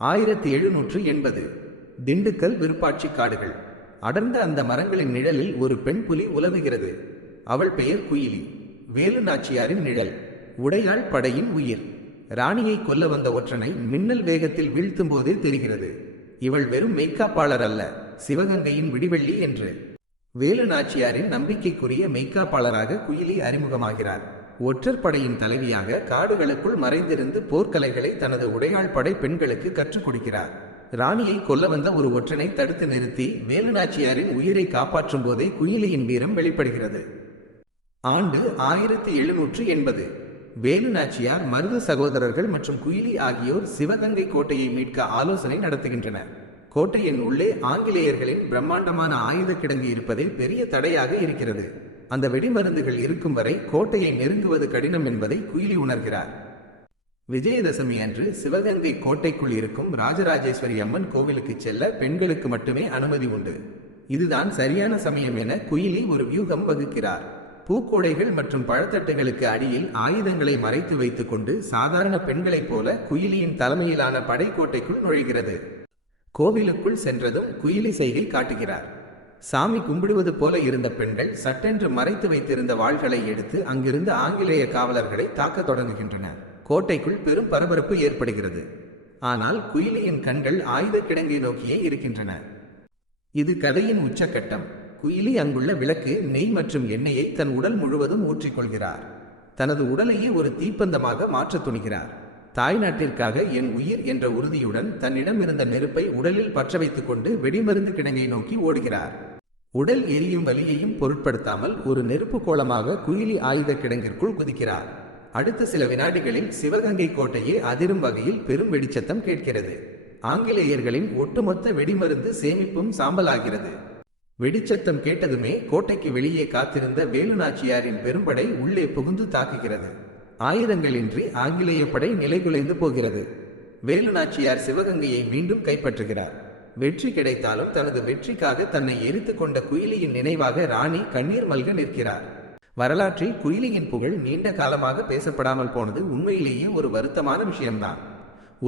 1780 திண்டுக்கல் விருப்பாட்சி காடுகள். அடர்ந்த அந்த மரங்களின் நிழலில் ஒரு பெண் புலி உலவுகிறது. அவள் பெயர் குயிலி. வேலு நாச்சியாரின் நிழல். உடையாள் படையின் உயிர். ராணியை கொல்ல வந்த ஒற்றனை மின்னல் வேகத்தில் வீழ்த்தும் போதே தெரிகிறது, இவள் வெறும் மெய்க்காப்பாளர் அல்ல, சிவகங்கையின் விடிவெள்ளி என்று. வேலு நாச்சியாரின் நம்பிக்கைக்குரிய மெய்க்காப்பாளராக குயிலி அறிமுகமாகிறார். ஒற்றர் படையின் தலைவியாக காடுகளுக்குள் மறைந்திருந்து போர்க்கலைகளை தனது உடையாள் படை பெண்களுக்கு கற்றுக் கொடுக்கிறார். ராணியை கொல்ல வந்த ஒரு ஒற்றனை தடுத்து நிறுத்தி வேலு நாச்சியாரின் உயிரை காப்பாற்றும் போதே குயிலியின் வீரம் வெளிப்படுகிறது. ஆண்டு 1780. வேலு நாச்சியார், மருது சகோதரர்கள் மற்றும் குயிலி ஆகியோர் சிவகங்கை கோட்டையை மீட்க ஆலோசனை நடத்துகின்றனர். கோட்டையின் உள்ளே ஆங்கிலேயர்களின் பிரம்மாண்டமான ஆயுத கிடங்கு இருப்பதே பெரிய தடையாக இருக்கிறது. அந்த வெடிமருந்துகள் இருக்கும் வரை கோட்டையை நெருங்குவது கடினம் என்பதை குயிலி உணர்கிறார். விஜயதசமி அன்று சிவகங்கை கோட்டைக்குள் இருக்கும் ராஜராஜேஸ்வரி அம்மன் கோவிலுக்கு செல்ல பெண்களுக்கு மட்டுமே அனுமதி உண்டு. இதுதான் சரியான சமயம் என குயிலி ஒரு வியூகம் வகுக்கிறார். பூக்கோடைகள் மற்றும் பழத்தட்டுகளுக்கு அடியில் ஆயுதங்களை மறைத்து வைத்துக் கொண்டு சாதாரண பெண்களைப் போல குயிலியின் தலைமையிலான படை கோட்டைக்குள் நுழைகிறது. கோவிலுக்குள் சென்றதும் குயிலி செய்கை காட்டுகிறார். சாமி கும்பிடுவது போல இருந்த பெண்கள் சட்டென்று மறைத்து வைத்திருந்த வாள்களை எடுத்து அங்கிருந்து ஆங்கிலேய காவலர்களை தாக்க தொடங்குகின்றனர். கோட்டைக்குள் பெரும் பரபரப்பு ஏற்படுகிறது. ஆனால் குயிலியின் கண்கள் ஆயுத கிடங்கை நோக்கியே இருக்கின்றன. இது கதையின் உச்சக்கட்டம். குயிலி அங்குள்ள விளக்கு, நெய் மற்றும் எண்ணெயை தன் உடல் முழுவதும் ஊற்றிக்கொள்கிறார். தனது உடலையே ஒரு தீப்பந்தமாக மாற்ற துணிகிறார். தாய்நாட்டிற்காக என் உயிர் என்ற உறுதியுடன் தன்னிடம் இருந்த நெருப்பை உடலில் பற்ற வைத்துக் கொண்டு வெடிமருந்து கிடங்கை நோக்கி ஓடுகிறார். உடல் எரியும் வலியையும் பொருட்படுத்தாமல் ஒரு நெருப்பு கோலமாக குயிலி ஆயுத கிடங்கிற்குள் குதிக்கிறார். அடுத்த சில வினாடிகளில் சிவகங்கை கோட்டையே அதிரும் வகையில் பெரும் வெடிச்சத்தம் கேட்கிறது. ஆங்கிலேயர்களின் ஒட்டுமொத்த வெடிமருந்து சேமிப்பும் சாம்பலாகிறது. வெடிச்சத்தம் கேட்டதுமே கோட்டைக்கு வெளியே காத்திருந்த வேலு நாச்சியாரின் பெரும்படை உள்ளே புகுந்து தாக்குகிறது. ஆயுதங்களின்றி ஆங்கிலேய படை நிலைகுலைந்து போகிறது. வேலு நாச்சியார் சிவகங்கையை மீண்டும் கைப்பற்றுகிறார். வெற்றி கிடைத்தாலும் தனது வெற்றிக்காக தன்னை எரித்து கொண்ட குயிலியின் நினைவாக ராணி கண்ணீர் மல்க நிற்கிறார். வரலாற்றில் குயிலியின் புகழ் நீண்ட காலமாக பேசப்படாமல் போனது உண்மையிலேயே ஒரு வருத்தமான விஷயம்தான்.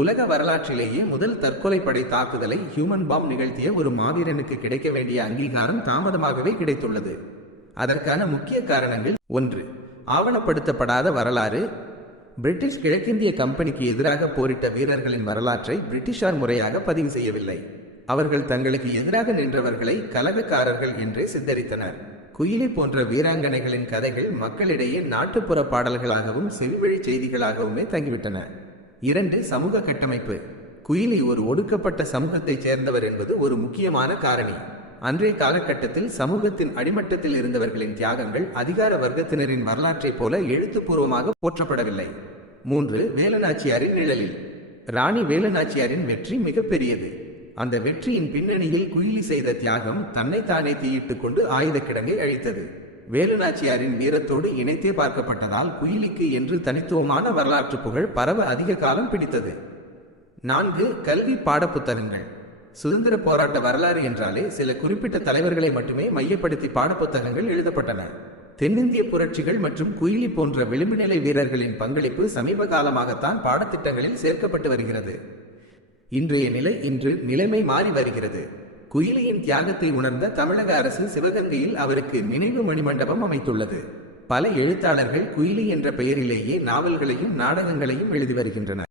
உலக வரலாற்றிலேயே முதல் தற்கொலை படை தாக்குதலை ஹியூமன் பாம் நிகழ்த்திய ஒரு மாவீரனுக்கு கிடைக்க வேண்டிய அங்கீகாரம் தாமதமாகவே கிடைத்துள்ளது. அதற்கான முக்கிய காரணங்கள்: 1. ஆவணப்படுத்தப்படாத வரலாறு. பிரிட்டிஷ் கிழக்கிந்திய கம்பெனிக்கு எதிராக போரிட்ட வீரர்களின் வரலாற்றை பிரிட்டிஷார் முறையாக பதிவு செய்யவில்லை. அவர்கள் தங்களுக்கு எதிராக நின்றவர்களை கலகக்காரர்கள் என்றே சித்தரித்தனர். குயிலி போன்ற வீராங்கனைகளின் கதைகள் மக்களிடையே நாட்டுப்புற பாடல்களாகவும் செவிவழி செய்திகளாகவுமே தங்கிவிட்டன. 2. சமூக கட்டமைப்பு. குயிலி ஒரு ஒடுக்கப்பட்ட சமூகத்தைச் சேர்ந்தவர் என்பது ஒரு முக்கியமான காரணி. அன்றைய காலகட்டத்தில் சமூகத்தின் அடிமட்டத்தில் இருந்தவர்களின் தியாகங்கள் அதிகார வர்க்கத்தினரின் வரலாற்றைப் போல எழுத்துப்பூர்வமாக போற்றப்படவில்லை. 3. வேலுநாச்சியாரின் நிழலில். ராணி வேலுநாச்சியாரின் வெற்றி மிகப்பெரியது. அந்த வெற்றியின் பின்னணியில் குயிலி செய்த தியாகம் தன்னைத்தானே தீயிட்டுக் கொண்டு ஆயுத கிடங்கை அழித்தது. வேலுநாச்சியாரின் வீரத்தோடு இணைத்தே பார்க்கப்பட்டதால் குயிலிக்கு என்று தனித்துவமான வரலாற்று புகழ் பரவ அதிக காலம் பிடித்தது. 4. கல்வி பாடப்புத்தகங்கள். சுதந்திர போராட்ட வரலாறு என்றாலே சில குறிப்பிட்ட தலைவர்களை மட்டுமே மையப்படுத்தி பாடப்புத்தகங்கள் எழுதப்பட்டன. தென்னிந்திய புரட்சிகள் மற்றும் குயிலி போன்ற விளிம்புநிலை வீரர்களின் பங்களிப்பு சமீப காலமாகத்தான் பாடத்திட்டங்களில் சேர்க்கப்பட்டு வருகிறது. இன்று நிலைமை மாறி வருகிறது. குயிலியின் தியாகத்தை உணர்ந்த தமிழக அரசு சிவகங்கையில் அவருக்கு நினைவு மணிமண்டபம் அமைத்துள்ளது. பல எழுத்தாளர்கள் குயிலி என்ற பெயரிலேயே நாவல்களையும் நாடகங்களையும் எழுதி வருகின்றனர்.